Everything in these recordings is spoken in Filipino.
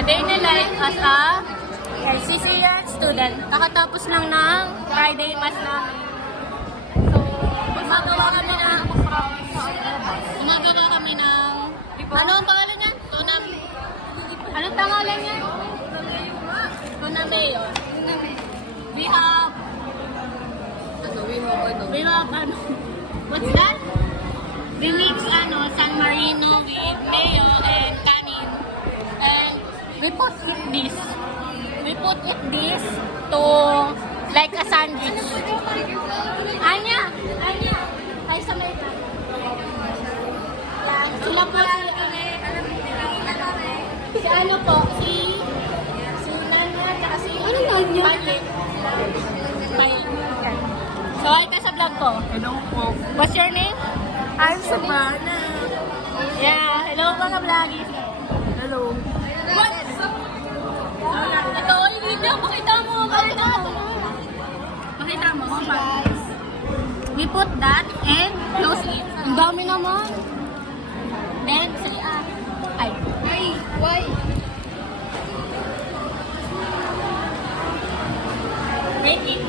A day in the life as a LCCR student. Kakatapos lang ng Friday mass namin. So, gumagawa kami ng ano ang pangalan niyan? Anong pangalan niyan? Tunameo. We have what's that? We mix San Marino with mayo and kanin. And we put it this to like a sandwich. Anya, ay sa may yan, sila po si ano po, si Nanya, tsaka si Palit. So, ay ka sa vlog ko. Hello po. What's your name? I'm Savannah. Yeah, hello mga vloggies. Hello. What? Ito, ay video, pakita mo. Pakita mo. Guys. We put that and close it. Ang dami naman. Then, say ay. Why? Rate it.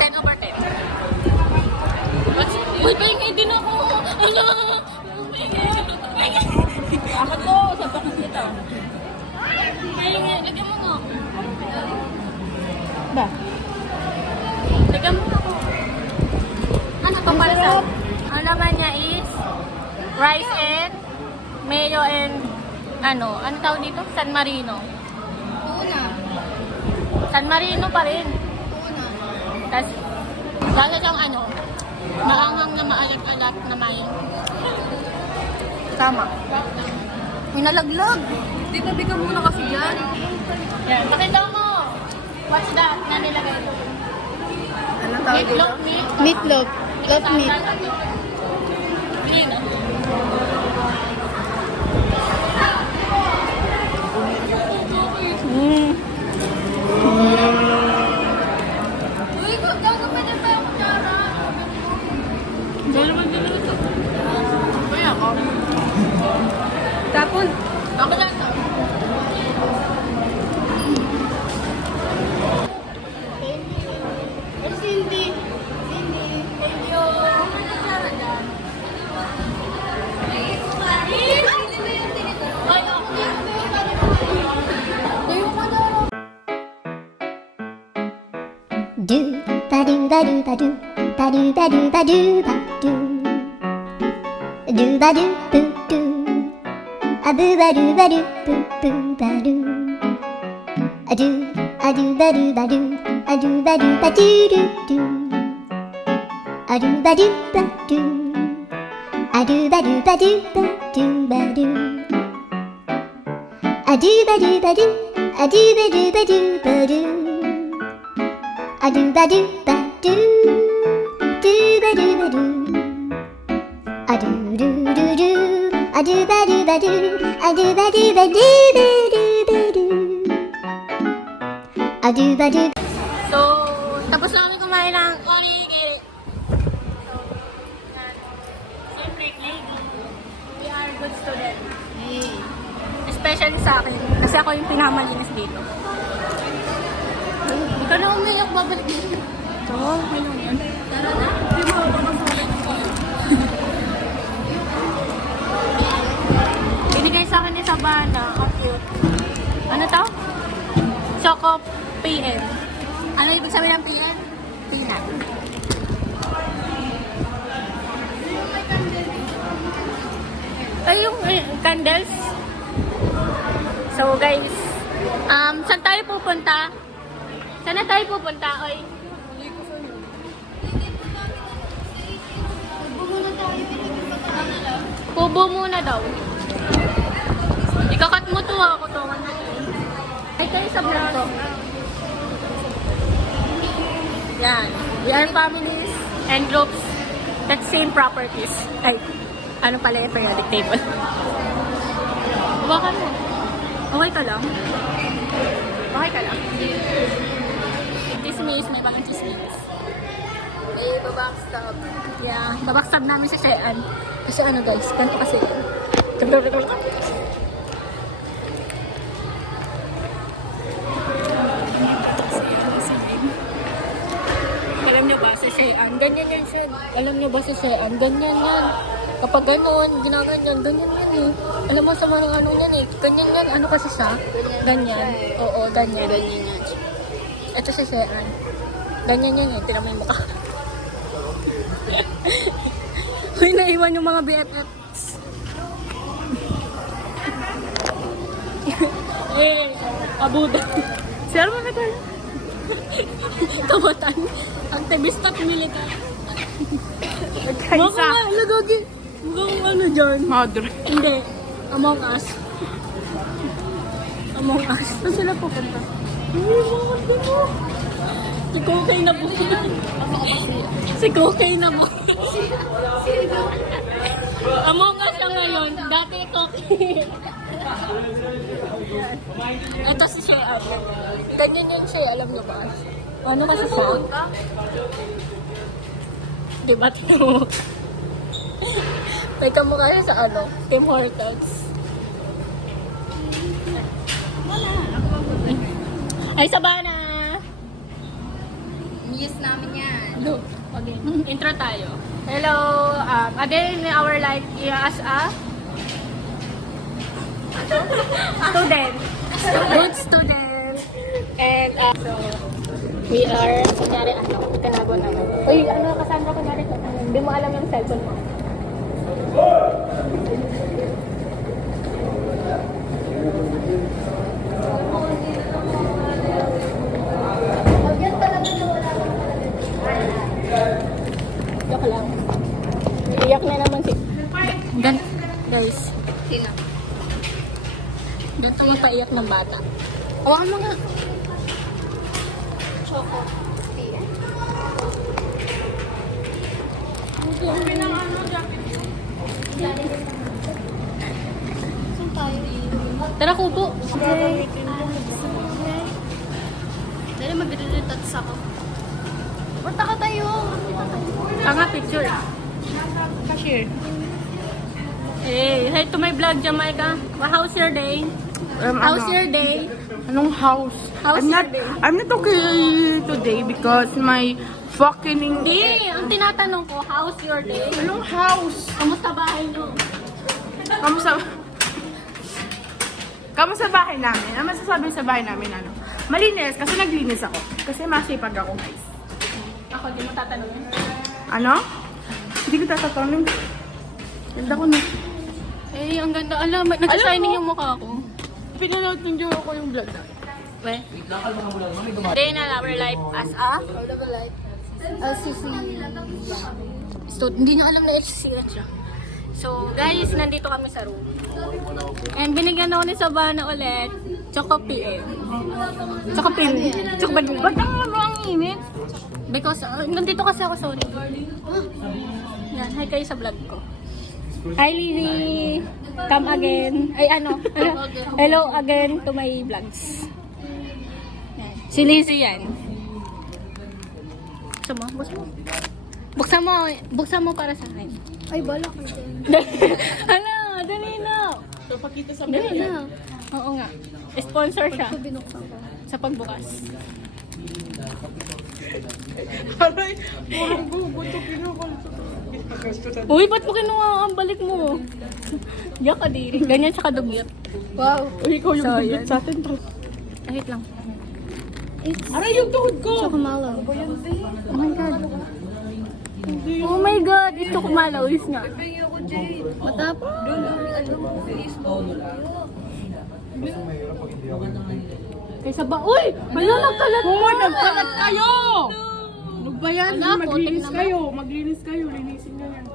10 over 10. Uy, paingay din ako. Ano? Ako to, sabi ko dito. Paingay, lagyan mo nga. Ba? Lagyan mo ako. Ano pa pala? Ang laman niya is rice and mayo and ano tawag dito? San Marino. San Marino pa rin. Tapos, lalo siyang maanghang na maalat-alat na may tama. May nalaglag. Di tabi ka muna kasi dyan. Yan. Pakita mo. What's that na nilagay ito? Anong tawag dito? Meatloaf. Love meat. Pili na. Uy, gago pa na ba yung kutsara? Dalaman din ito. Uy, ako. Tapon. Ako lang to. Cindy. Thank you. Ay, ako din. Tayo ka na. Do ba do ba do ba do ba do ba do ba do ba do ba do boo do a boo ba do ba do boo boo ba do a do ba do ba do a do ba do ba do do do a do ba do ba do a do ba do ba do ba do ba do a do ba do ba do a do ba do ba do ba do a do ba do ba do ba do ba do a do do do do a do ba do ba do a do ba do ba do ba do ba do a do ba do. So, tapos na kami kumain ng onigiri. So, yan. Siyempre, lady, we are good students. Especially sa akin, kasi ako yung pinakamalinis dito. Ikaw na umiyak, babalik dito. So, may lang yan. Tara na. Binigay sa akin ni Savannah. Ang cute. Ano to? Choco PM. Ano ibig sabihin ng PM? Peanut. Ay, yung candles. So, guys, saan tayo pupunta? Saan na tayo pupunta, oy? Kubo muna daw. Ikakat mo to, ako to. Ay, kayo sa vlog ko. Yan. We are families and groups that same properties. Ay, ano pala yung periodic table? Baka mo. Okay ka lang? Okay ka lang? Chismis, may bagong chismis. May babackstab. Yeah, babackstab namin sa Cheyenne. Kasi ano guys, ganito kasi yan. ganyan yan siya. Alam niyo ba si Shean? Ganyan yan. Kapag gano'n, ginaganyan, ganyan yan eh. Alam mo sa mga ano yan eh. Ganyan yan. Ano kasi siya? Ganyan. Oo, ganyan. Ganyan yan. Ito si Shean. Ganyan yan eh. Tinan mo yung mukha. Uy, naiwan yung mga BFFs. Eh, abuda. Sir mo na tayo. Kamatan. Activist at militar. Mukha nga, lagagi. Mukhang ano dyan. Madre. Hindi. Among Us. Among Us. Saan sila pupunta? Si Kokay na po. Si Kokay na po. Among Us siya ngayon. Dati Kokay. Ito si Shea. Ganyan yun siya. Alam niyo ba? Ano kasi siya? Diba? Tingnan mo. May kamukha siya sa ano? Tim Hortons. Ay, Sabana! Miss namin yan. Hello. Okay. Intro tayo. Hello. A day in our life as a student. Good student. And so, we are, kunyari ano, tinago naman. Uy, ano, Cassandra, kunyari, hindi mo alam yung cellphone mo. Joke lang. Iyak na naman si... Guys, Sino? ganito magpaiyak ng bata. Hawakan mo nga. Choco. Tia. Saan tayo? Tara, kubo. Dali mag-retats ako. Punta ka tayo. Tanga, picture. Cashier. Hey, hi to my vlog, Jamaica. How's your day? How's your day? Anong house? How's your day? I'm not okay today because my fucking Hindi, ang tinatanong ko, how's your day? Anong house? Kamusta bahay nyo? Kamusta bahay namin? Ano masasabi sa bahay namin? Ano? Malinis kasi naglinis ako. Kasi masipag ako, guys. Ako, di mo tatanungin. Ano? Hindi ko tatatanong. Ganda ko na. Eh, ang ganda. Alam, nag-shining yung mukha ko. Pinanood ng jowa ko yung vlog na. We? Day in our life as a LCC. Hindi nyo alam na LCC yan siya. So, guys, nandito kami sa room. And binigyan ako ni Sabana ulit. Choco PM. Choco PM. Choco PM. Ba't ang init? Because, nandito kasi ako, sorry. Yan, hi kayo sa vlog ko. Hi, Lily! Come again. Ay, ano? Hello again to my vlogs. Yan. Si Lizzie yan. Buksan mo. Buksan mo. Buksan mo. Buksan mo para sa akin. Ay, balak ko din. Ano? Dali na. So, pakita sa Dali na. Oo nga. Sponsor siya Ito binuksan ko. sa pagbukas. Aray, purong gugo ito kinukulto. Uy, ba't mo kinuha ang balik mo? Diyan ka diri. Ganyan siya kadugyot. Wow. Uy, ikaw yung So, dugyot yan. sa atin. Wait lang. Aray, yung tuhod ko! Chocomallow. Oh my God. Oh my God. Ito kumalawis nga. Matapang. Kaysa ba? Uy! Hala, nagkalat Oo, ka! nagkalat kayo! Ano ba yan? Wala, Maglinis putik kayo. Maglinis kayo. Linisin nyo yan.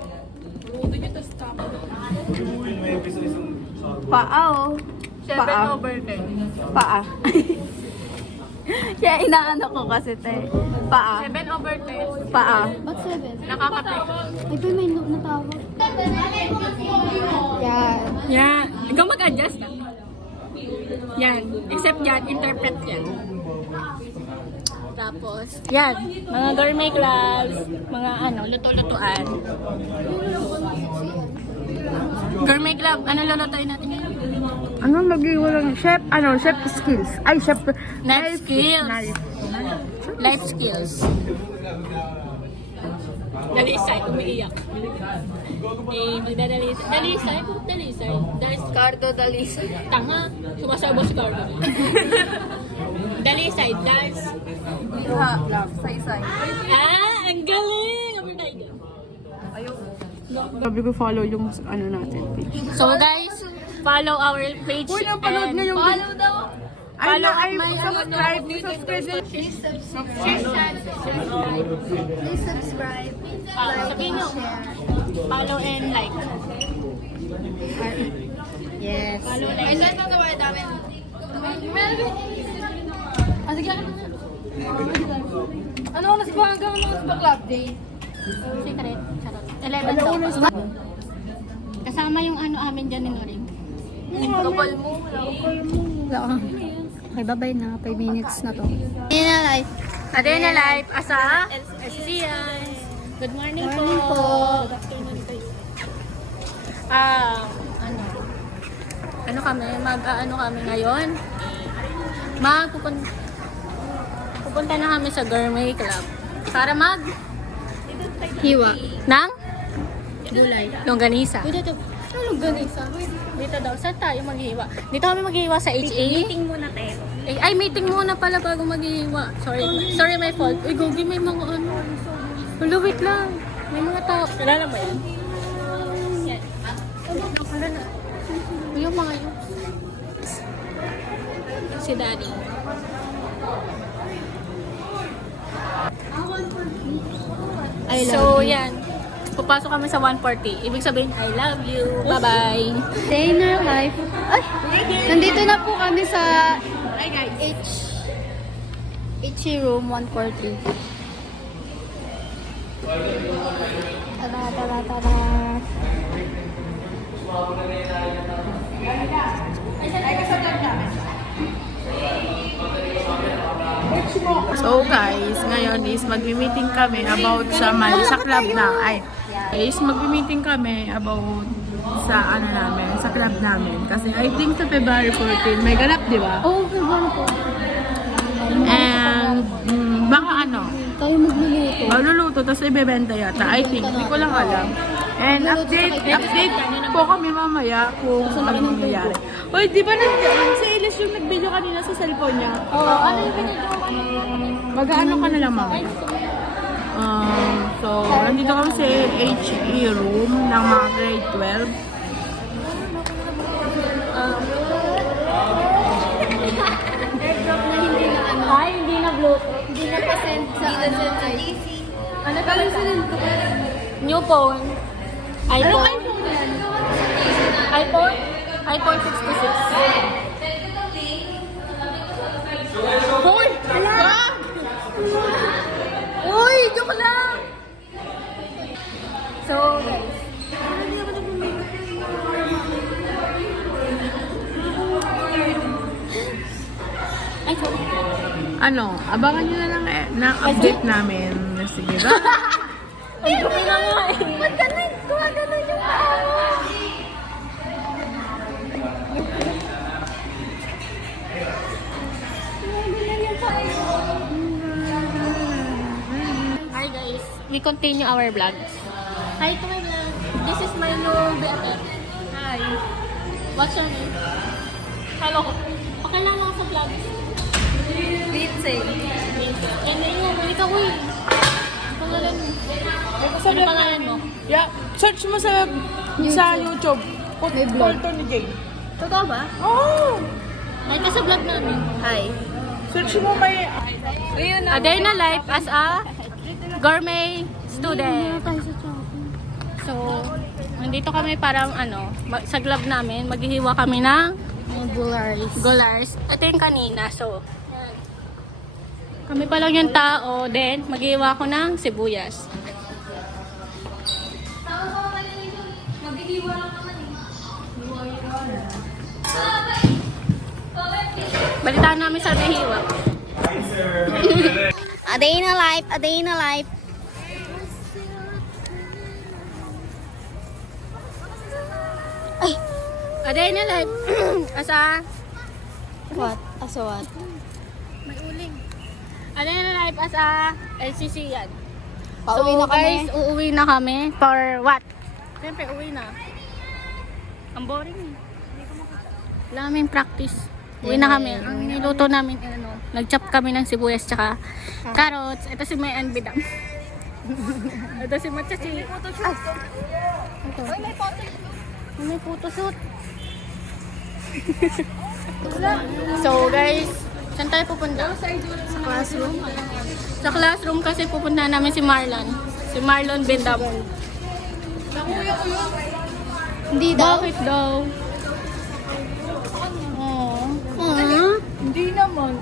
Paa, oh. 7/10. Paa. Kaya inaano ko kasi, te. Paa. 7/10. Paa. Ba't 7? Nakakape. Ay, ba may natawag? Yan. Yan. Ikaw mag-adjust ka. Yan. Except yan, interpret yan. Tapos, yan. Mga gourmet clubs. Mga ano, luto-lutuan. Gourmet club. Ano lulutuin natin ngayon? Ano lagi walang chef? Ano, chef skills. Ay, chef... Life skills. Knife. Life skills. Dalisay, umiiyak. Magdadalisay. Dalisay? Dalisay. Cardo Dalisay. Tanga. Sumasabaw si Carlo. Dalisay, dance. Say-say. Ang galing! Sabi ko follow yung ano natin. So guys, follow our page. Uy, napanood na yung... Follow daw. Ay, follow ay, my- subscribe. Subscribe. Please subscribe. Sabihin nyo. Follow and like. Yes. Follow like. Ay, saan ito ba dami? Sige. Ano oras ba hanggang ano oras ba club day? Secret. Charot. 11 daw. Kasama yung ano amin dyan ni Noring. Kapal mo. Wala. Okay, bye-bye na. 5 minutes na to. Hindi na live. Adena Live, asa? SCI. Good morning po. Morning po. Good afternoon to you. Ano kami? Ano kami ngayon? Pupunta na kami sa Gourmet Club. Para Hiwa. Nang? Gulay. Longganisa. Dito. Ano ganisa? Dito daw. Saan tayo maghihiwa? Dito kami maghihiwa sa HA. Meeting muna tayo. Ay, meeting muna pala bago maghihiwa. Sorry, my fault. Uy, Gogi, may mga ano. Wala, wait lang. May mga tao. Kilala mo yan? Yan. Wala na. Yung mga yun. Si Daddy. So, yan. Papasok kami sa 140. Ibig sabihin, I love you. Bye-bye. Day in our life. Ay! Nandito na po kami sa HE room 140. Tara. So guys, ngayon is magmi-meeting kami about sa club na. Guys, magmi-meeting kami about sa ano namin, sa club namin. Kasi I think sa February 14 may ganap, di ba? Oh, February po. And baka ano, Tayo magluluto. maluluto tapos ibebenta yata. I think, hindi ko lang alam. And update po kami mamaya kung ano nangyayari. Hoy, di ba si Elis yung nag-video kanina sa cellphone niya? Ano yung pinagawa? Mag-ano ka na lang mamaya. So, nandito kami sa HE room ng mga grade 12. Hindi na Bluetooth. Hindi na pa-send sa GC. Ano ka lang New phone. iPhone. iPhone 66. Hoy! Uy, joke lang! So, guys. Ay, sorry. Ano, abangan nyo na lang na update namin. Sige ba? Ang dumi na nga eh. Ba't ganun? Gumagano yung tao? Hi guys, we continue our vlogs. Hi to my vlog. This is my new BFF. Hi. What's your name? Hello. Pakilala ko sa vlogs. Lindsay. And then yun, balik ako eh. Pangalan mo. Ano pangalan mo? Yeah, search mo sa YouTube. May vlog. Colton ni Jane. Totoo ba? Oh! Ay, ka sa vlog namin. Hi. Search mo may... A day na life as a gourmet student. So, nandito kami parang ano, sa club namin, maghihiwa kami ng gulars. Ito yung kanina, so, kami pa lang yung tao, then maghihiwa ko ng sibuyas. Balitaan namin sa nahiwa. A day in a life, a day in a life. A day na life. Asa? What? Aso what? May uling. A day na life as a LCC yan. Pauwi na kami. Guys, uuwi na kami. For what? Siyempre, uwi na. Ang boring eh. Wala kaming practice. Uwi na kami. Ang niluto namin, nag-chop kami ng sibuyas tsaka carrots. Ito si Mayan Bidam. Ito si Machachi. Ito. May photoshoot. So guys, saan tayo pupunta? Sa classroom. Sa classroom kasi pupunta namin si Marlon. Si Marlon Bindam. Hindi daw. Bakit daw? Oh. Hindi naman.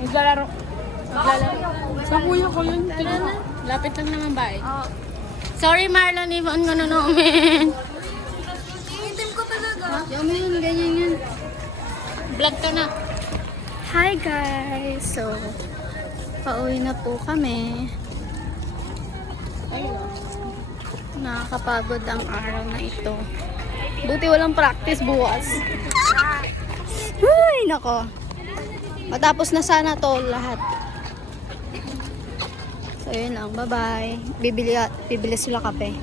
Naglalaro. Sa kuya ko yun. Lapit lang naman ba eh? Sorry Marlon, ibon ko na namin. Yung yun, ganyan yun. Vlog ka na. Hi guys! So, pauwi na po kami. Nakakapagod ang araw na ito. Buti walang practice bukas. Uy, nako. Matapos na sana to lahat. So, yun lang. Bye-bye. Bibili sila kape.